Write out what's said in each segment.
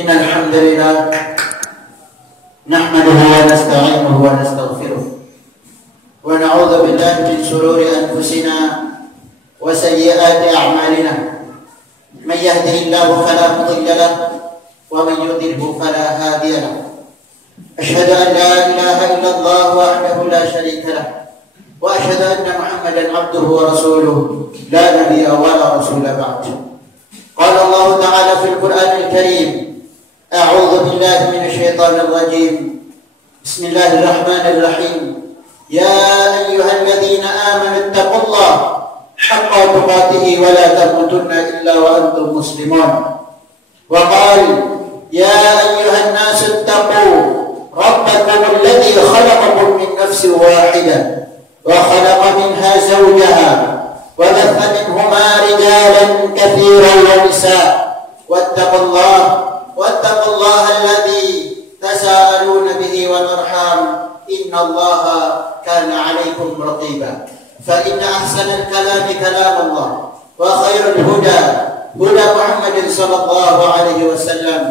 إن الحمد لله نحمده ونستعينه ونستغفره ونعوذ بالله من شرور أنفسنا وسيئات أعمالنا من يهده الله فلا مضل له ومن يضلل فلا هادي له أشهد أن لا إله إلا الله وحده لا شريك له وأشهد أن محمدا عبده ورسوله لا نبي ولا رسول بعد. قال الله تعالى في القرآن الكريم: أعوذ بالله من الشيطان الرجيم. بسم الله الرحمن الرحيم. يا أيها الذين آمنوا اتقوا الله حق تقاته ولا تموتن إلا وأنتم مسلمون. وقال: يا أيها الناس اتقوا ربكم الذي خلقكم من نفس واحدة وخلق منها زوجها وبث منهما رجالا كثيرا ونساء واتقوا الله الذي تساءلون به والأرحام إن الله كان عليكم رقيبا. فإن أحسن الكلام كلام الله وخير الهدى هدى محمد صلى الله عليه وسلم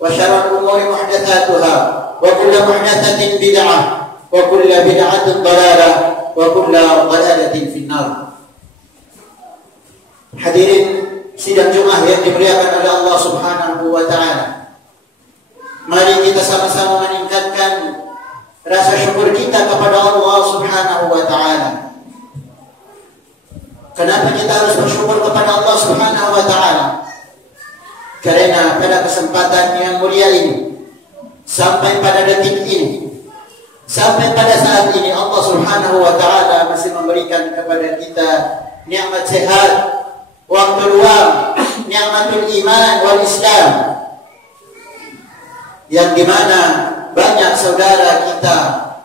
وشر الأمور محدثاتها وكل محدثة بدعة وكل بدعة ضلالة وكل ضلالة في النار. Hadirin sidang Jumat yang dimuliakan oleh Allah Subhanahu wa taala. Mari kita sama-sama meningkatkan rasa syukur kita kepada Allah Subhanahu wa taala. Kenapa kita harus bersyukur kepada Allah Subhanahu wa taala? Karena pada kesempatan yang mulia ini, sampai pada detik ini, sampai pada saat ini, Allah Subhanahu wa taala masih memberikan kepada kita nikmat sehat, waktu luang, nikmatul iman wal Islam, yang dimana banyak saudara kita,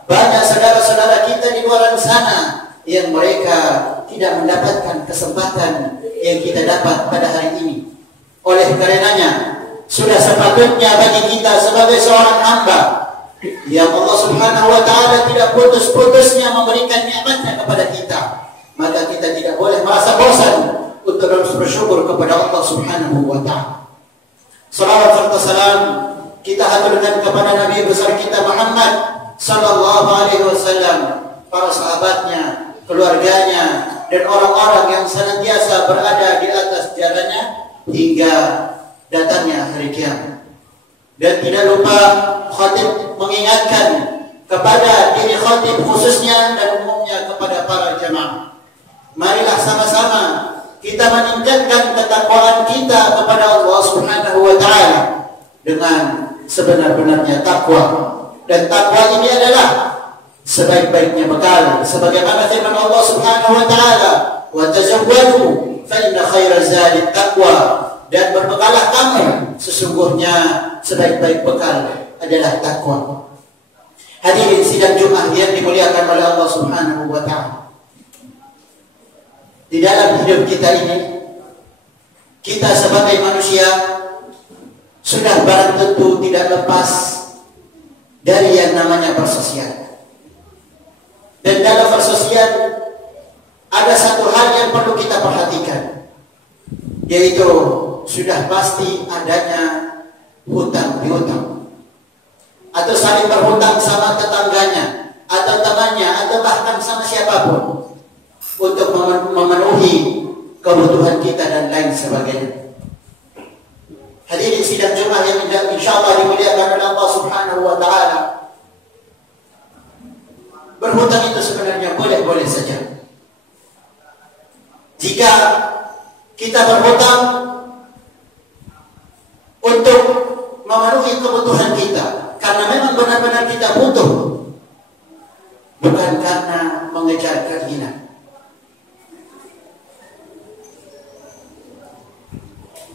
banyak saudara-saudara kita di luar sana yang mereka tidak mendapatkan kesempatan yang kita dapat pada hari ini. Oleh karenanya, sudah sepatutnya bagi kita sebagai seorang hamba yang Allah Subhanahu wa taala tidak putus-putusnya memberikan nikmatnya kepada kita, maka kita tidak boleh merasa bosan untuk terus bersyukur kepada Allah Subhanahu wa taala. Salawat serta salam kita haturkan kepada Nabi besar kita Muhammad sallallahu alaihi wasallam, para sahabatnya, keluarganya, dan orang-orang yang senantiasa berada di atas jalannya hingga datangnya hari kiamat. Dan tidak lupa khatib mengingatkan kepada diri khatib khususnya dan umumnya kepada para jemaah. Marilah sama-sama kita meningkatkan ketakwaan kita kepada Allah Subhanahu wa taala dengan sebenar-benarnya takwa. Dan takwa ini adalah sebaik-baiknya bekal, sebagaimana firman Allah Subhanahu wa taala: "Wa tazawwadu fa inna khairaz zadi taqwa." Dan berbekalah kamu, sesungguhnya sebaik-baik bekal adalah takwa. Hadirin sidang Jumat yang dimuliakan oleh Allah Subhanahu wa taala. Di dalam hidup kita ini, kita sebagai manusia sudah barang tentu tidak lepas dari yang namanya persosial. Dan dalam persosial ada satu hal yang perlu kita perhatikan, yaitu sudah pasti adanya hutang piutang, atau saling berhutang sama tetangganya, atau temannya, atau bahkan sama siapapun untuk memenuhi kebutuhan kita dan lain sebagainya. Hadirin sidang Jumat yang insyaallah dimuliakan oleh Allah Subhanahu wa taala, berhutang itu sebenarnya boleh-boleh saja. Jika kita berhutang untuk memenuhi kebutuhan kita karena memang benar-benar kita butuh, bukan karena mengejar keinginan.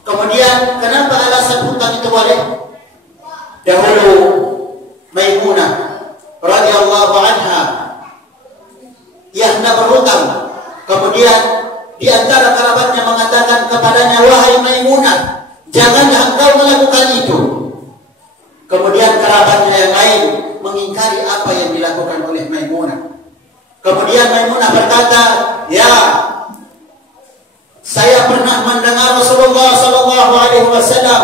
Kemudian kenapa alasan hutang itu boleh? Dahulu Maimunah radhiyallahu anha yang hendak berhutang, kemudian di antara kerabatnya mengatakan kepadanya, "Wahai Maimunah, janganlah engkau melakukan itu." Kemudian kerabatnya yang lain mengingkari apa yang dilakukan oleh Maimunah. Kemudian Maimunah berkata, "Ya, saya pernah mendengar Rasulullah sallallahu alaihi wasallam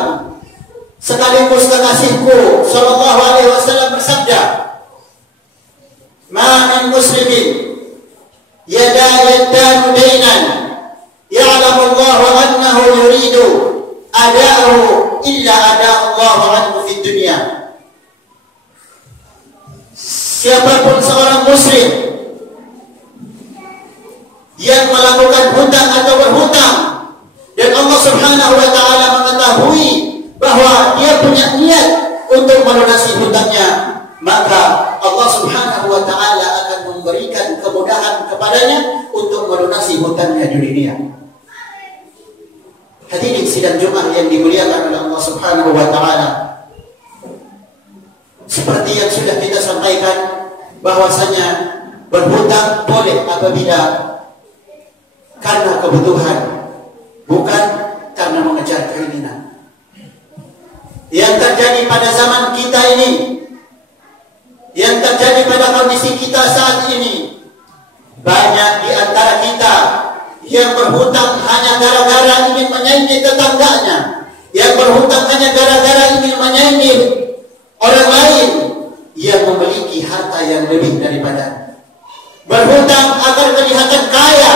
sekaligus kekasihku sallallahu alaihi wasallam bersabda, "Ma min muslimin yaddanu dainan ya'lamu Allah annahu yuridu ada'ahu illa ada'ahu Allah anhu fid dunya." Siapapun seorang muslim yang melakukan hutang atau berhutang dan Allah Subhanahu wa taala mengetahui bahwa dia punya niat untuk melunasi hutangnya, maka Allah Subhanahu wa taala akan memberikan kemudahan kepadanya untuk melunasi hutangnya di dunia. Hadirin sidang Jumat yang dimuliakan oleh Allah Subhanahu wa taala, seperti yang sudah kita sampaikan bahwasanya berhutang boleh apabila karena kebutuhan, bukan karena mengejar keinginan. Yang terjadi pada zaman kita ini, yang terjadi pada kondisi kita saat ini, banyak di antara kita yang berhutang hanya gara-gara ingin menyaingi tetangganya, yang berhutang hanya gara-gara ingin menyaingi orang lain yang memiliki harta yang lebih daripada. Berhutang agar kelihatan kaya,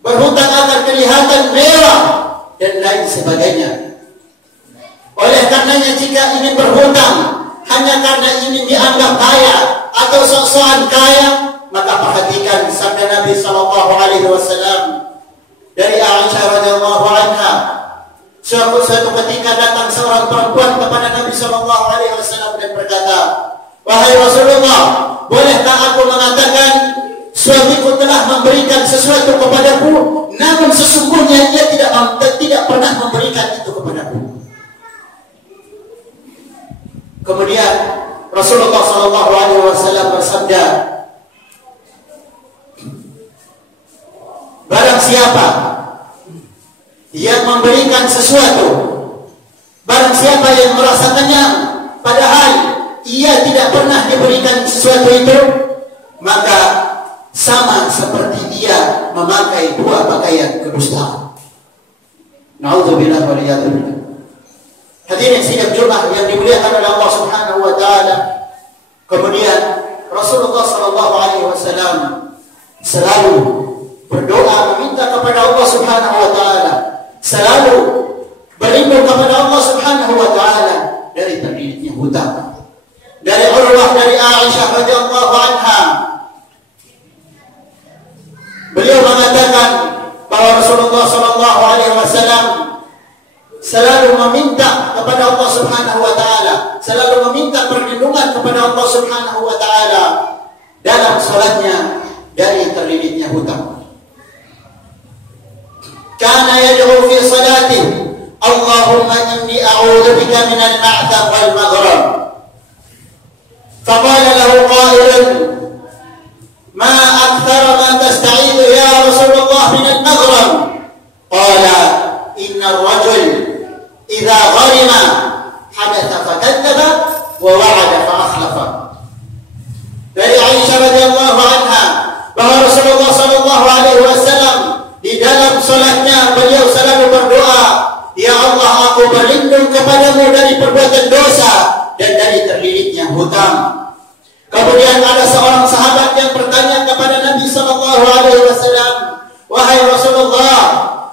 berhutang agar kelihatan mewah, dan lain sebagainya. Oleh karenanya, jika ingin berhutang hanya karena ingin dianggap kaya atau sok-sokan kaya, maka perhatikan sabda Nabi sallallahu alaihi wasallam dari Aisyah radhiyallahu anha. Suatu ketika datang seorang perempuan kepada Nabi sallallahu alaihi wasallam dan berkata, "Wahai Rasulullah, bolehkah aku mengatakan suamiku telah memberikan sesuatu kepadaku, namun sesungguhnya dia tidak pernah memberikan itu kepadaku." Kemudian Rasulullah sallallahu alaihi wasallam bersabda, "Barang siapa yang memberikan sesuatu, barang siapa yang merasa kenyang padahal ia tidak pernah diberikan sesuatu itu, maka sama seperti dia memakai dua pakaian kedustaan." Na'udzubillah wa liyadzubillah. Hadirin sidang Jumat yang dimuliakan oleh Allah Subhanahu wa taala. Kemudian Rasulullah sallallahu alaihi wasallam selalu berdoa meminta kepada Allah Subhanahu wa taala, selalu berlindung kepada Allah Subhanahu wa taala dari terlilitnya hutang. Dari Urwah dari Aisyah radhiyallahu anha, beliau mengatakan bahwa Rasulullah sallallahu alaihi wasallam selalu meminta kepada Allah Subhanahu wa taala, selalu meminta perlindungan kepada Allah Subhanahu wa taala dalam salatnya dari terlilitnya hutang. Kana yad'u fi salatihi, "Allahumma inni a'udzu bika minal ma'tham wal maghram." Faqala lahu qailun, "Ma akthara ma tasta'idhu ya Rasulullah minal maghram?" Qala, "Inna ar-rajul idza gharima hadatha fakadzdzaba wa wa'ada fa akhlafa." Dari Aisyah radhiyallahu anha bahwa Rasulullah sallallahu alaihi wasallam di dalam salatnya beliau selalu berdoa, "Ya Allah, aku berlindung kepadamu dari perbuatan dosa dan dari terlilitnya hutang." Kemudian ada seorang sahabat yang bertanya kepada Nabi sallallahu alaihi wasallam, "Wahai Rasulullah,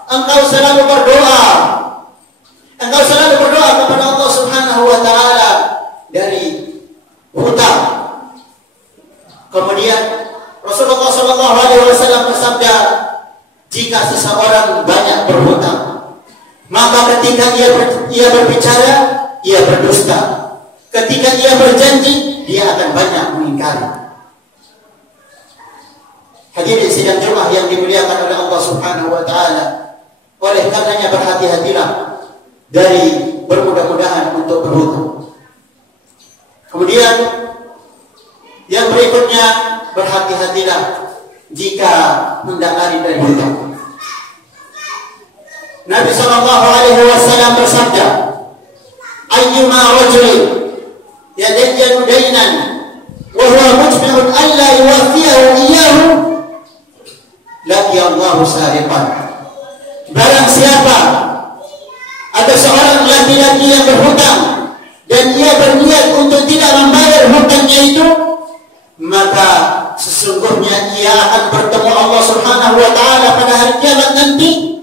engkau selalu berdoa kepada Allah Subhanahu wa taala dari hutang." Kemudian Rasulullah sallallahu alaihi wasallam bersabda, "Jika seseorang banyak berhutang, maka ketika ia berbicara, ia berdusta. Ketika ia berjanji, dia akan banyak mengingkari." Hadirin sidang Jumat yang dimuliakan oleh Allah Subhanahu wa taala, oleh karenanya berhati-hatilah dari bermudah-mudahan untuk berhutang. Kemudian yang berikutnya, berhati-hatilah jika hendak lari dari hutang. Nabi sallallahu alaihi wasallam bersabda, "Ayyuma rajulin yadayyanu dainan wa huwa mujmi'un alla yuwaffiyahu iyyahu, laqiya Allahu sariqan." Barang siapa ada seorang laki laki-laki yang berhutang dan ia berniat untuk tidak membayar hutangnya itu, maka sesungguhnya ia akan bertemu Allah Subhanahu wa taala pada hari kiamat nanti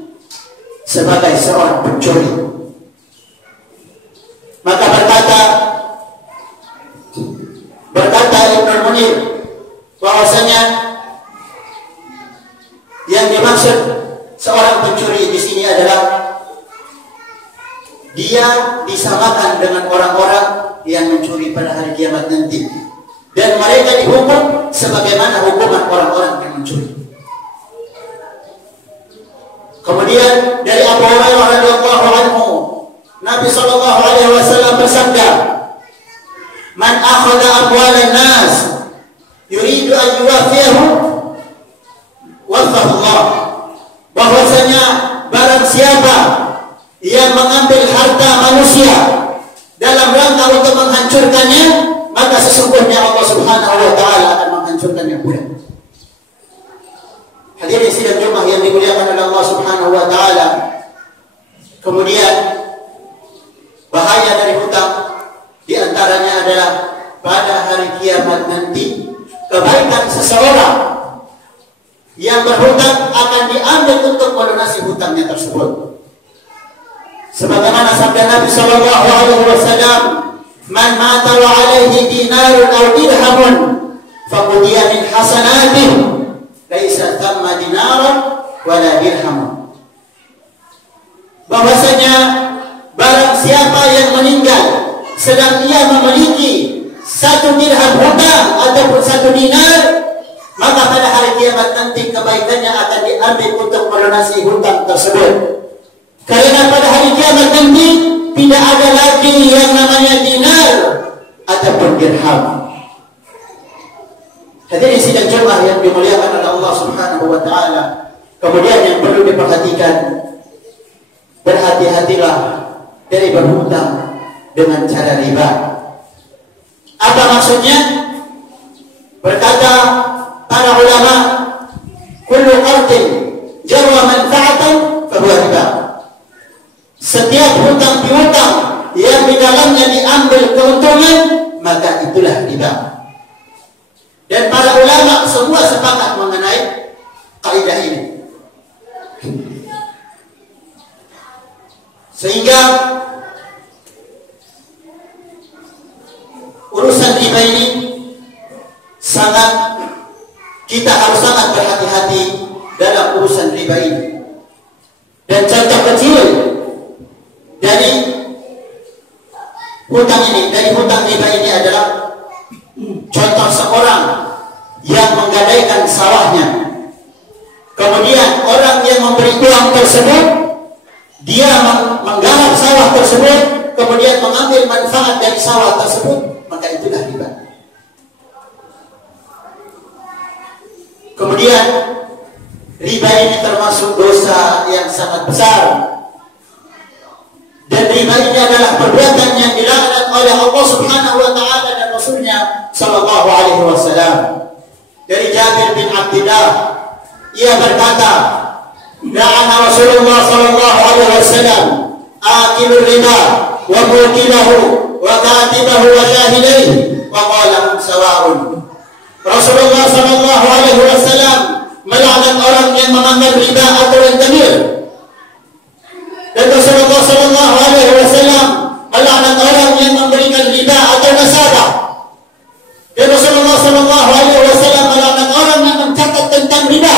sebagai seorang pencuri. Maka berkata Ibnu Munir bahwasanya yang dimaksud seorang pencuri di sini adalah dia disamakan dengan orang-orang yang mencuri pada hari kiamat nanti, dan mereka dihukum sebagaimana hukuman orang-orang yang mencuri. Kemudian dari Abu Hurairah radhiyallahu anhu, Nabi sallallahu alaihi wasallam bersabda, "Man akhadha amwalan nas yuridu an yuwafiyahu wafahu Allah." Bahwasanya barang siapa yang mengambil harta manusia dalam rangka untuk menghancurkannya, maka sesungguhnya Allah Subhanahu wa taala akan menghancurkannya pula. Hadirin sidang Jumat yang dimuliakan oleh Allah Subhanahu wa taala. Kemudian bahaya dari hutang di antaranya adalah pada hari kiamat nanti kebaikan seseorang yang berhutang akan diambil untuk melunasi hutangnya tersebut. Sebagaimana sabda Nabi sallallahu alaihi wasallam, "Man mata wa alaihi dinarun aw dirhamun faqudiya min hasanatih, laisa thamma dinarun wala dirhamun." Bahwasanya barang siapa yang meninggal sedang ia memiliki 1 dirham hutang ataupun 1 dinar, maka pada hari kiamat nanti kebaikannya akan diambil untuk melunasi hutang tersebut. Karena pada hari kiamat nanti tidak ada lagi yang namanya dinar ataupun dirham. Hadirin sidang Jumat yang dimuliakan oleh Allah Subhanahu wa taala. Kemudian yang perlu diperhatikan, berhati-hatilah dari berhutang dengan cara riba. Apa maksudnya? Berkata para ulama, kullu qardin jarra manfa'atan fa huwa riba. Setiap hutang piutang yang di dalamnya diambil keuntungan, maka itulah riba. Dan para ulama semua sepakat mengenai kaidah ini. Sehingga urusan riba ini kita harus sangat berhati-hati dalam urusan riba ini. Dan contoh kecil dari hutang riba ini adalah contoh seorang yang menggadaikan sawahnya. Kemudian orang yang memberi uang tersebut, dia menggarap sawah tersebut, kemudian mengambil manfaat dari sawah tersebut, maka itulah riba. Kemudian riba ini termasuk dosa yang sangat besar. Dan riba ini adalah perbuatan yang dilaknat oleh Allah Subhanahu wa taala dan Rasulnya sallallahu alaihi wasallam. Dari Jabir bin Abdullah, ia berkata, "La'ana Rasulullah sallallahu alaihi wasallam akilur riba wa mukilahu wa katibahu wa shahidaihi wa qala hum sawa'un." Rasulullah sallallahu alaihi wasallam melaknat orang yang mengambil riba atau yang tamir. Dan Rasulullah sallallahu alaihi wasallam melaknat orang yang memberikan riba atau nasabah. Dan Rasulullah sallallahu alaihi wasallam melaknat orang yang mencatat tentang riba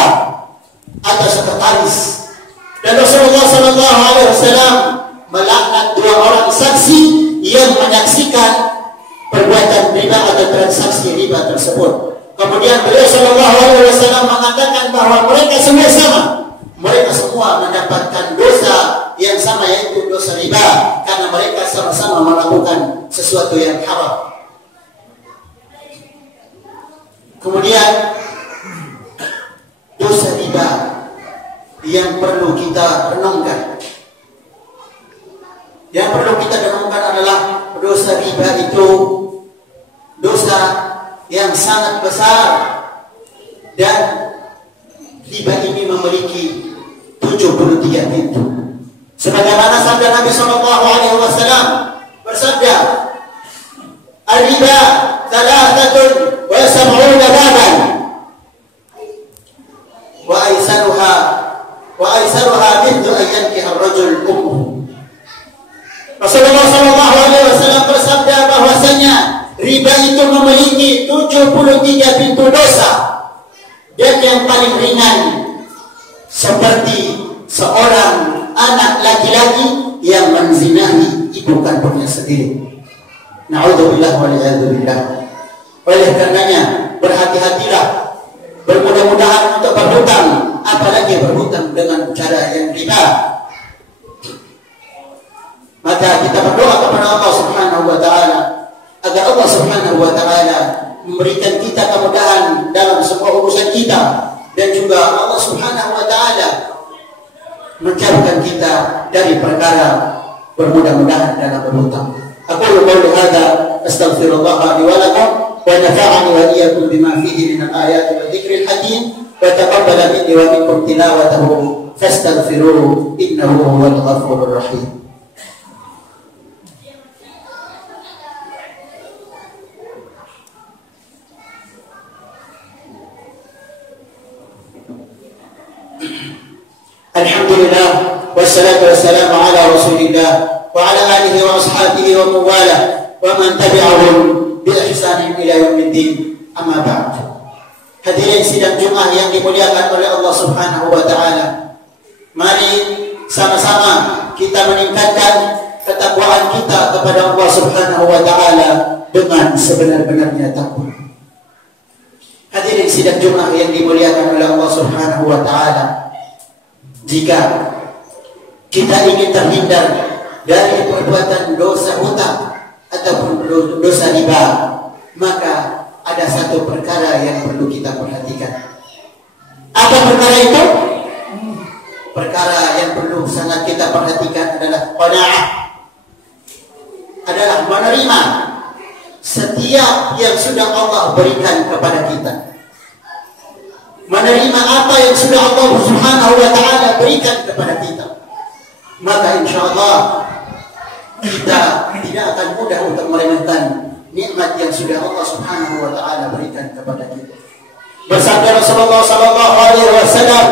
atau sekretaris. Dan Rasulullah sallallahu alaihi wasallam melaknat 2 orang saksi yang menyaksikan perbuatan riba atau transaksi riba tersebut. Kemudian beliau sallallahu alaihi wasallam mengatakan bahwa mereka semua sama. Mereka semua mendapatkan dosa yang sama, yaitu dosa riba, karena mereka sama-sama melakukan sesuatu yang haram. Kemudian dosa riba yang perlu kita renungkan. Yang perlu kita renungkan adalah dosa riba itu dosa yang sangat besar, dan riba ini memiliki 73 pintu. Sebagaimana bersabda Nabi SAW bersabda, "Ar-riba thalathatun wa sab'una baban wa aisaruha mithlu an yankiha ar-rajul ummuhu." Rasulullah SAW bersabda bahwasanya riba itu memiliki 73 pintu dosa, dan yang paling ringan seperti seorang anak laki-laki yang menzinahi ibu kandungnya sendiri. Na'udzubillah wa li'adzubillah. Oleh karenanya berhati-hatilah, bermudah-mudahan untuk berhutang, apalagi berhutang dengan cara yang riba. Maka kita berdoa kepada Allah Subhanahu wa taala agar Allah Subhanahu wa taala memberikan kita kemudahan dalam semua urusan kita, dan juga Allah Subhanahu wa taala menjauhkan kita dari perkara bermudah-mudahan dalam berhutang. Aqulu qawli hadza astaghfirullah li wa lakum wa nafa'ani wa iyyakum bima fihi min al-ayati wa dhikril hakim wa taqabbala minni wa minkum tilawatahu fastaghfiruhu innahu huwal ghafurur rahim. Alhamdulillah wassalatu wassalamu ala Rasulillah wa ala alihi wa ashabihi wa mawalah wa man tabi'ahum bi ihsanin ila yaumiddin. Amma ba'd. Hadirin sidang Jumat yang dimuliakan oleh Allah Subhanahu wa taala, mari sama-sama kita meningkatkan ketakwaan kita kepada Allah Subhanahu wa taala dengan sebenar-benarnya takwa. Hadirin sidang Jumat yang dimuliakan oleh Allah Subhanahu wa taala, jika kita ingin terhindar dari perbuatan dosa hutang ataupun dosa riba, maka ada satu perkara yang perlu kita perhatikan. Apa perkara itu? Perkara yang perlu sangat kita perhatikan adalah qanaah, adalah menerima setiap yang sudah Allah berikan kepada kita, menerima apa yang sudah Allah Subhanahu wa taala berikan kepada kita. Maka insyaallah kita tidak akan mudah untuk meremehkan nikmat yang sudah Allah Subhanahu wa taala berikan kepada kita. Bersabda Rasulullah sallallahu alaihi wasallam,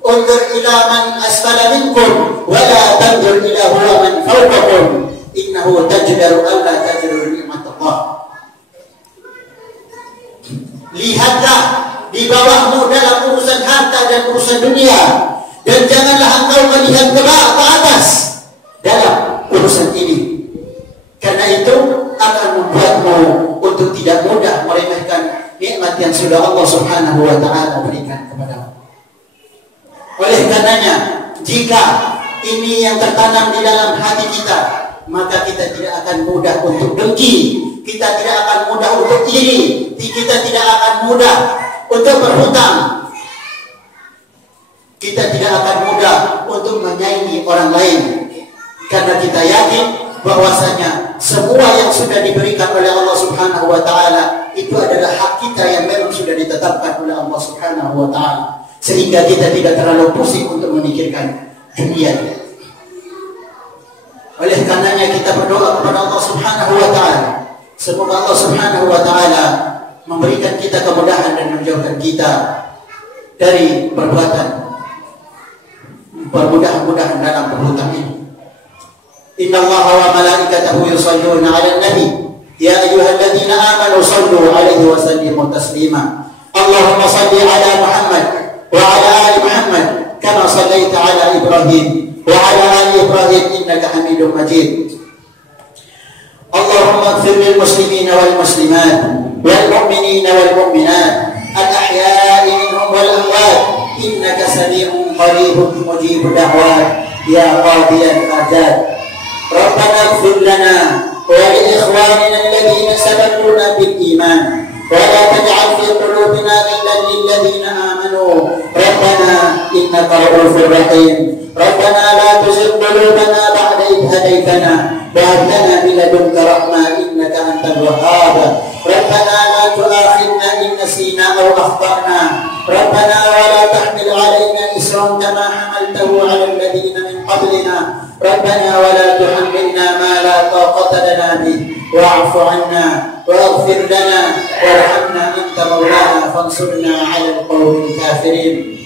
"Unzur ila man asfala minkum wa la tanzur ila huwa man fawqakum, innahu tajdaru alla tajdaru nikmatullah." Lihatlah di bawahmu dalam urusan harta dan urusan dunia, dan janganlah engkau melihat ke atas dalam urusan ini, karena itu akan membuatmu untuk tidak mudah meremehkan nikmat yang sudah Allah Subhanahu wa taala berikan kepadamu. Oleh karenanya, jika ini yang tertanam di dalam hati kita, maka kita tidak akan mudah untuk dengki, kita tidak akan mudah untuk iri, kita tidak akan mudah untuk berhutang, kita tidak akan mudah untuk menyaingi orang lain, karena kita yakin bahwasanya semua yang sudah diberikan oleh Allah Subhanahu wa taala itu adalah hak kita yang memang sudah ditetapkan oleh Allah Subhanahu wa taala, sehingga kita tidak terlalu pusing untuk memikirkan dunia. Oleh karenanya kita berdoa kepada Allah Subhanahu wa taala, semoga Allah Subhanahu wa taala memberikan kita kemudahan dan menjauhkan kita dari perbuatan bermudah-mudahan dalam berhutang ini. Innallaha wa malaikatahu yusholluna 'alan nabi ya ayyuhalladzina amanu shallu 'alaihi wa sallimu taslima. Allahumma shalli 'ala Muhammad wa 'ala ali Muhammad kama shallaita 'ala Ibrahim wa 'ala ali Ibrahim innaka Hamidum Majid. Allahumma ighfir lil muslimina wal muslimat wal mu'minina wal mu'minat al ahya'i minhum wal amwat innaka sami'un qaribun mujibud da'wat ya qadiyal hajat. Rabbana ighfir lana wa li ikhwanina alladhina sabaquna bil iman wa la taj'al fi qulubina ghillan lil ladzina amanu rabbana innaka ra'ufur rahim. Rabbana la tuzigh qulubana ba'da idh hadaytana wa hab lana min ladunka rahmah innaka antal wahhab. Rabbana la tu'akhidhna in nasina aw akhtana. Rabbana wa la tahmil 'alaina isran kama hamaltahu 'ala alladhina min qablina. ربنا ولا تحملنا ما لا طاقة لنا به واعف عنا واغفر لنا وارحمنا أنت مولانا فانصرنا على القوم الكافرين.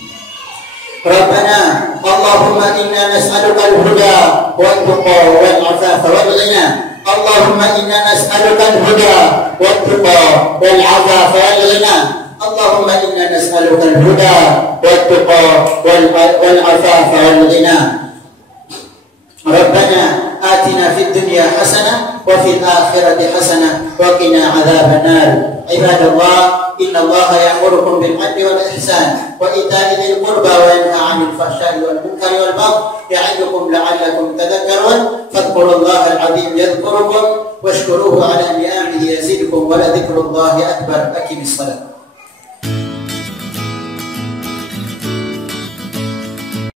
ربنا اللهم إنا نسألك الهدى والتقى والعفاف والغنى. اللهم إنا نسألك الهدى والتقى والعفاف والغنى. اللهم إنا نسألك الهدى والتقى والعفاف والغنى. ربنا آتنا في الدنيا حسنة وفي الآخرة حسنة وقنا عذاب النار. عباد الله، إن الله يأمركم بالعدل والإحسان وإيتاء ذي القربى وينهى عن الفحشاء والمنكر والبغي يعظكم لعلكم تذكرون. فاذكروا الله العظيم يذكركم واشكروه على نعمه يزدكم ولذكر الله أكبر. أقم الصلاة.